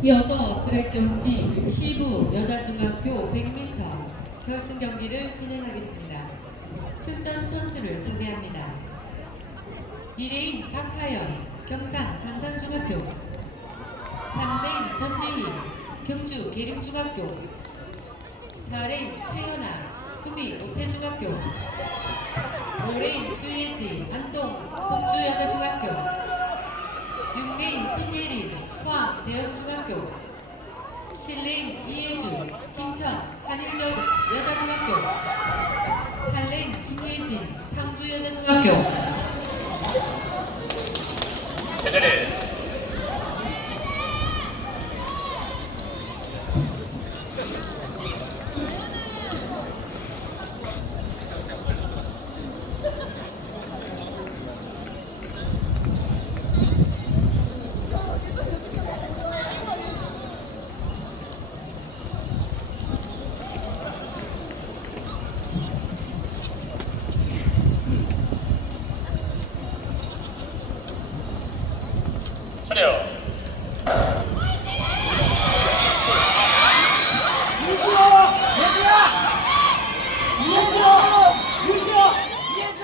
이어서 트랙 경기 시부 여자중학교 100m 결승 경기를 진행하겠습니다. 출전 선수를 소개합니다. 1레인 박하연 경산 장산중학교 3레인 전지희 경주 계림중학교 4레인 최연아 구미 오태중학교 5레인 주예지 안동 복주여자중학교 6레인 손예린 포항 대형중학교 7레인 이혜주 김천 한일전 여자중학교 8레인 김예진 상주여자중학교 차려 유주야! 예주